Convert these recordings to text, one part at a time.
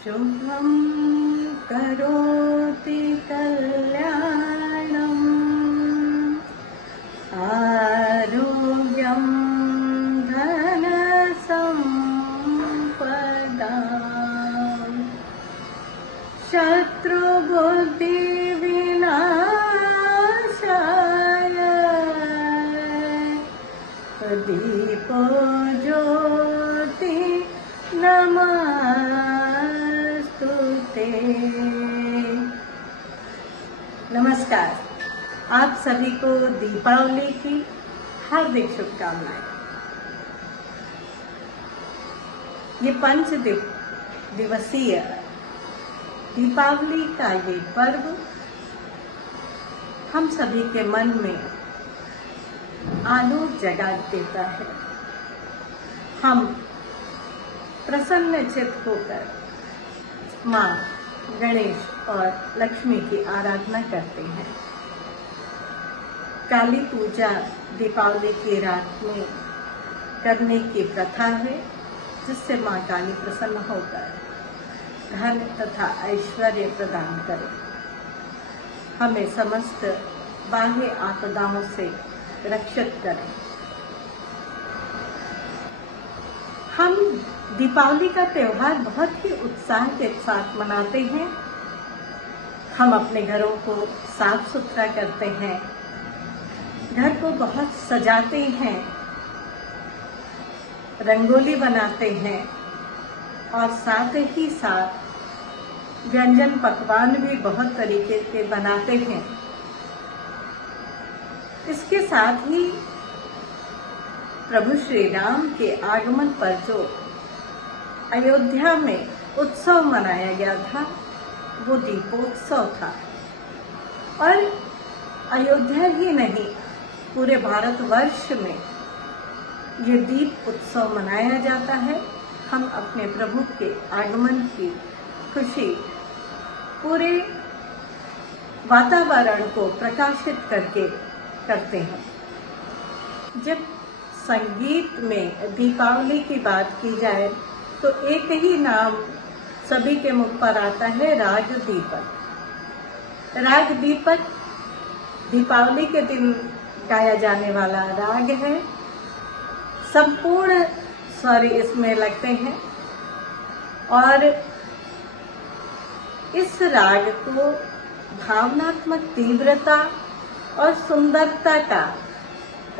शुभं करोति कल्याणम् आरोग्यं धनसम्पदाम् शत्रुबुद्धिविनाशाय दीपो ज्योति नमस्तुते। नमस्कार, आप सभी को दीपावली की हार्दिक शुभकामनाएं। ये दिवसीय दीपावली का ये पर्व हम सभी के मन में आलोक जगा देता है। हम प्रसन्न चित्त होकर मां गणेश और लक्ष्मी की आराधना करते हैं। काली पूजा दीपावली की रात में करने की प्रथा है, जिससे मां काली प्रसन्न होकर धन तथा ऐश्वर्य प्रदान करें, हमें समस्त बाह्य आपदाओं से रक्षित करें। हम दीपावली का त्योहार बहुत ही उत्साह के साथ मनाते हैं। हम अपने घरों को साफ सुथरा करते हैं, घर को बहुत सजाते हैं, रंगोली बनाते हैं और साथ ही साथ व्यंजन पकवान भी बहुत तरीके के बनाते हैं। इसके साथ ही प्रभु श्री राम के आगमन पर जो अयोध्या में उत्सव मनाया गया था, वो दीपोत्सव था। और अयोध्या ही नहीं, पूरे भारतवर्ष में ये दीप उत्सव मनाया जाता है। हम अपने प्रभु के आगमन की खुशी पूरे वातावरण को प्रकाशित करके करते हैं। जब संगीत में दीपावली की बात की जाए तो एक ही नाम सभी के मुख पर आता है, राग दीपक। राग दीपक दीपावली के दिन गाया जाने वाला राग है। संपूर्ण स्वर इसमें लगते हैं और इस राग को भावनात्मक तीव्रता और सुंदरता का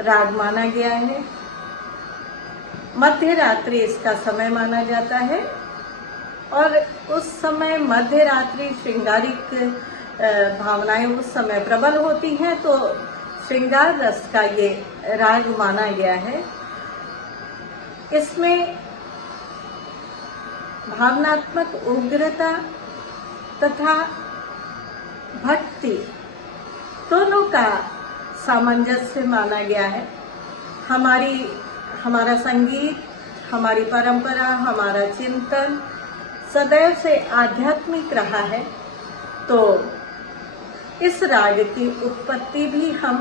राग माना गया है। मध्य रात्रि इसका समय माना जाता है और उस समय मध्य रात्रि श्रृंगारिक भावनाएं उस समय प्रबल होती हैं, तो श्रृंगार रस का ये राग माना गया है। इसमें भावनात्मक उग्रता तथा भक्ति दोनों का सामंजस्य माना गया है। हमारा संगीत, हमारी परंपरा, हमारा चिंतन सदैव से आध्यात्मिक रहा है, तो इस राग की उत्पत्ति भी हम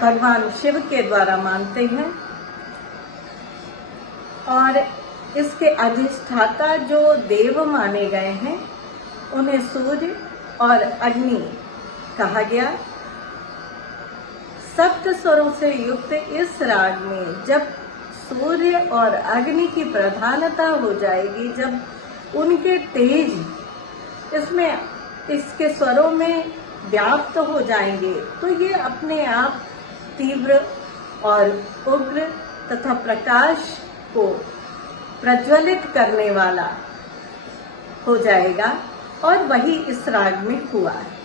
भगवान शिव के द्वारा मानते हैं और इसके अधिष्ठाता जो देव माने गए हैं, उन्हें सूर्य और अग्नि कहा गया। सप्त स्वरों से युक्त इस राग में जब सूर्य और अग्नि की प्रधानता हो जाएगी, जब उनके तेज इसके स्वरों में व्याप्त हो जाएंगे, तो ये अपने आप तीव्र और उग्र तथा प्रकाश को प्रज्वलित करने वाला हो जाएगा। और वही इस राग में हुआ है।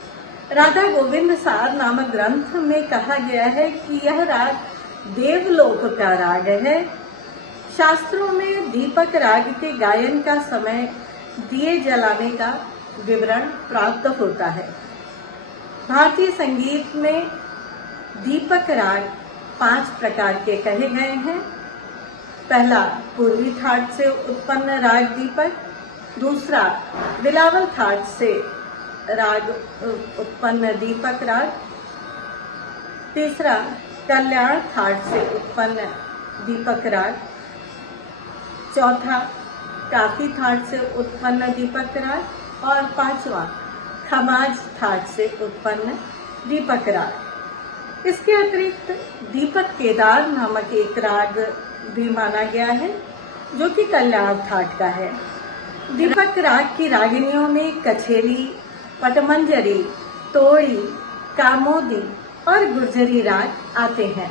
राधा गोविंद सार नामक ग्रंथ में कहा गया है कि यह राग देवलोक का राग है। शास्त्रों में दीपक राग के गायन का समय दिए जलाने का विवरण प्राप्त होता है। भारतीय संगीत में दीपक राग 5 प्रकार के कहे गए हैं। पहला पूर्वी थाट से उत्पन्न राग दीपक, दूसरा बिलावल थाट से राग उत्पन्न दीपक राग, तीसरा कल्याण थाट से उत्पन्न दीपक राग, चौथा काफी थाट से उत्पन्न दीपक राग और पांचवा खमाज थाट से उत्पन्न दीपक राग। इसके अतिरिक्त दीपक केदार नामक एक राग भी माना गया है जो कि कल्याण थाट का है। दीपक राग की रागिनियों में कछेली, पटमंजरी, तोड़ी, कामोदी और गुर्जरी राग आते हैं।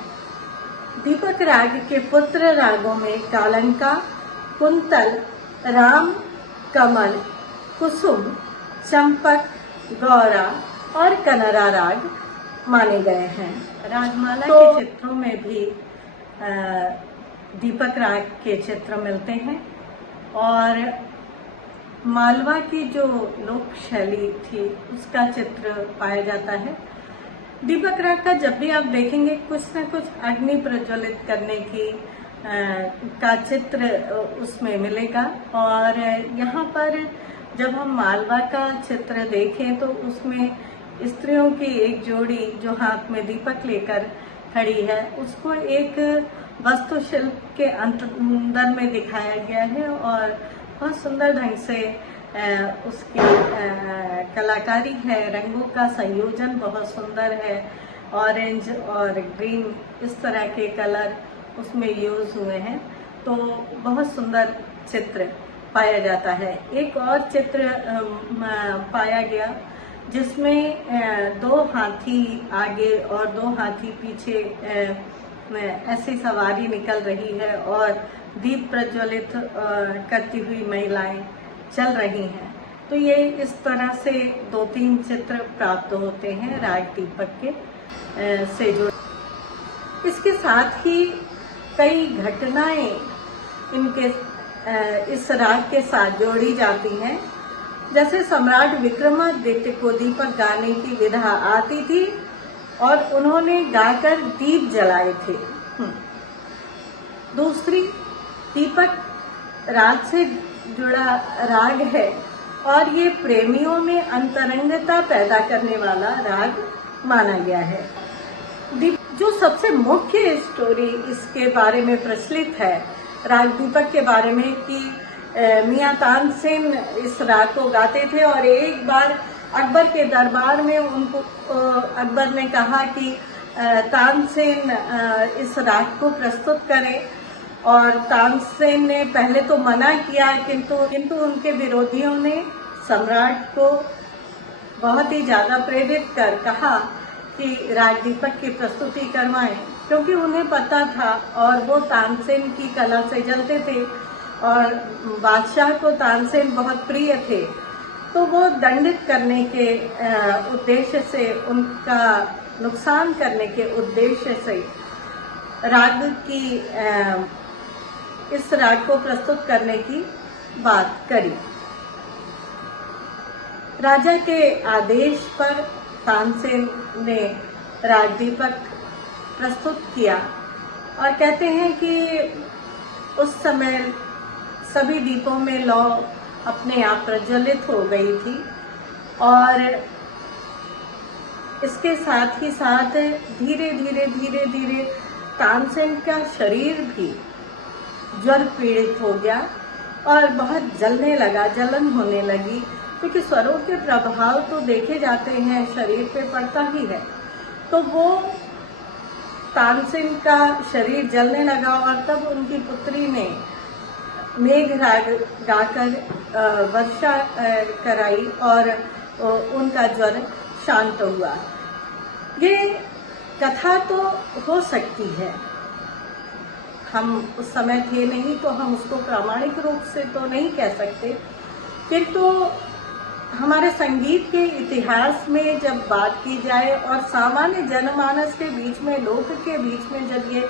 दीपक राग के पुत्र रागों में कालंका, कुंतल, राम, कमल, कुसुम, चंपक, गौरा और कनरा राग माने गए हैं। रागमाला के चित्रों में भी दीपक राग के चित्र मिलते हैं और मालवा की जो लोक शैली थी उसका चित्र पाया जाता है। दीपक राग का जब भी आप देखेंगे कुछ न कुछ अग्नि प्रज्वलित करने की का चित्र उसमें मिलेगा। और यहाँ पर जब हम मालवा का चित्र देखें तो उसमें स्त्रियों की एक जोड़ी जो हाथ में दीपक लेकर खड़ी है उसको एक वास्तुशिल्प के अंदर में दिखाया गया है और बहुत सुंदर ढंग से उसकी कलाकारी है। रंगों का संयोजन बहुत सुंदर है, ऑरेंज और ग्रीन इस तरह के कलर उसमें यूज हुए हैं, तो बहुत सुंदर चित्र पाया जाता है। एक और चित्र पाया गया जिसमें दो हाथी आगे और दो हाथी पीछे ऐसी सवारी निकल रही है और दीप प्रज्वलित करती हुई महिलाएं चल रही हैं। तो ये इस तरह से 2-3 चित्र प्राप्त होते हैं राग दीपक के से जुड़े। इसके साथ ही कई घटनाएं इनके इस राग के साथ जोड़ी जाती हैं। जैसे सम्राट विक्रमादित्य को दीपक गाने की विधा आती थी और उन्होंने गाकर दीप जलाए थे। दूसरी, दीपक राग से जुड़ा राग है और ये प्रेमियों में अंतरंगता पैदा करने वाला राग माना गया है। जो सबसे मुख्य स्टोरी इसके बारे में प्रचलित है राग दीपक के बारे में कि मियां तानसेन इस राग को गाते थे और एक बार अकबर के दरबार में उनको अकबर ने कहा कि तानसेन इस राग को प्रस्तुत करें और तानसेन ने पहले तो मना किया किंतु उनके विरोधियों ने सम्राट को बहुत ही ज्यादा प्रेरित कर कहा कि राग दीपक की प्रस्तुति करवाएं, क्योंकि उन्हें पता था और वो तानसेन की कला से जलते थे और बादशाह को तानसेन बहुत प्रिय थे। तो वो दंडित करने के उद्देश्य से, उनका नुकसान करने के उद्देश्य से राग की इस राग को प्रस्तुत करने की बात करी। राजा के आदेश पर तानसेन ने राग दीपक प्रस्तुत किया और कहते हैं कि उस समय सभी दीपों में लौ अपने आप प्रज्वलित हो गई थी और इसके साथ ही साथ धीरे धीरे तानसेन का शरीर भी ज्वर पीड़ित हो गया और बहुत जलने लगा, जलन होने लगी, क्योंकि स्वरों के प्रभाव तो देखे जाते हैं, शरीर पे पड़ता ही है। तो वो तानसेन का शरीर जलने लगा और तब उनकी पुत्री ने मेघ राग गाकर वर्षा कराई और उनका ज्वर शांत हुआ। ये कथा तो हो सकती है, हम उस समय थे नहीं तो हम उसको प्रामाणिक रूप से तो नहीं कह सकते, किंतु हमारे संगीत के इतिहास में जब बात की जाए और सामान्य जनमानस के बीच में, लोक के बीच में जब ये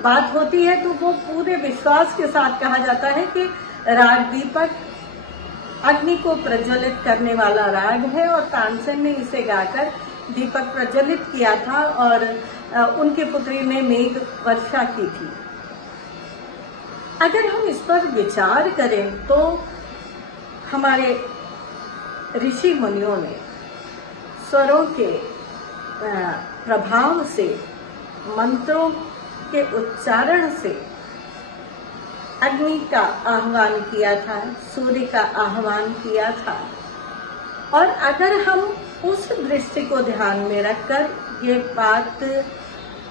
बात होती है तो वो पूरे विश्वास के साथ कहा जाता है कि राग दीपक अग्नि को प्रज्वलित करने वाला राग है और तानसेन ने इसे गाकर दीपक प्रज्वलित किया था और उनकी पुत्री ने मेघ वर्षा की थी। अगर हम इस पर विचार करें तो हमारे ऋषि मुनियों ने स्वरों के प्रभाव से, मंत्रों के उच्चारण से अग्नि का आह्वान किया था, सूर्य का आह्वान किया था। और अगर हम उस दृष्टि को ध्यान में रखकर ये बात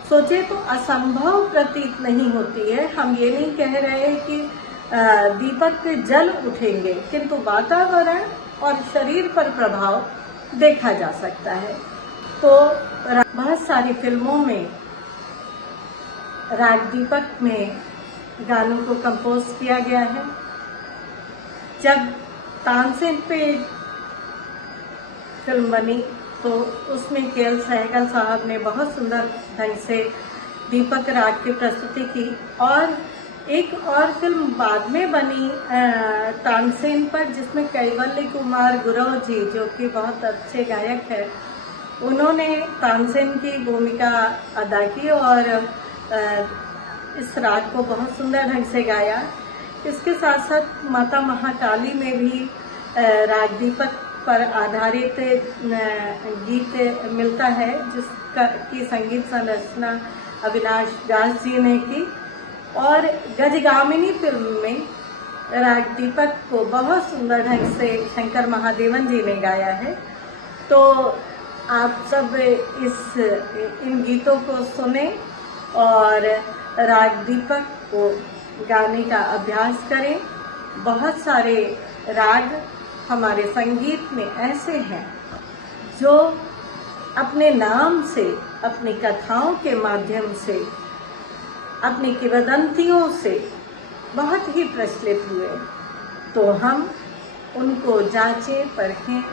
सोचे तो असंभव प्रतीत नहीं होती है। हम ये नहीं कह रहे कि दीपक जल उठेंगे, किंतु वातावरण और शरीर पर प्रभाव देखा जा सकता है। तो बहुत सारी फिल्मों में राग दीपक में गानों को कंपोज किया गया है। जब तानसेन पे फिल्म बनी तो उसमें के.एल. सहगल साहब ने बहुत सुंदर ढंग से दीपक राग की प्रस्तुति की। और एक और फिल्म बाद में बनी तानसेन पर, जिसमें कैवल्य कुमार गुरव जी, जो कि बहुत अच्छे गायक है, उन्होंने तानसेन की भूमिका अदा की और इस राग को बहुत सुंदर ढंग से गाया। इसके साथ साथ माता महाकाली में भी राग दीपक पर आधारित गीत मिलता है, जिसका की संगीत संरचना अविनाश व्यास जी ने की। और गजगामिनी फिल्म में राग दीपक को बहुत सुंदर ढंग से शंकर महादेवन जी ने गाया है। तो आप सब इन गीतों को सुने और राग दीपक को गाने का अभ्यास करें। बहुत सारे राग हमारे संगीत में ऐसे हैं जो अपने नाम से, अपनी कथाओं के माध्यम से, अपनी किंवदंतियों से बहुत ही प्रचलित हुए। तो हम उनको जांचें, परखें,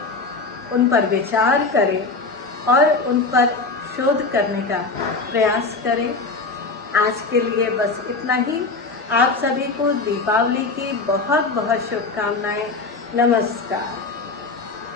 उन पर विचार करें और उन पर शोध करने का प्रयास करें। आज के लिए बस इतना ही। आप सभी को दीपावली की बहुत बहुत शुभकामनाएं। नमस्कार।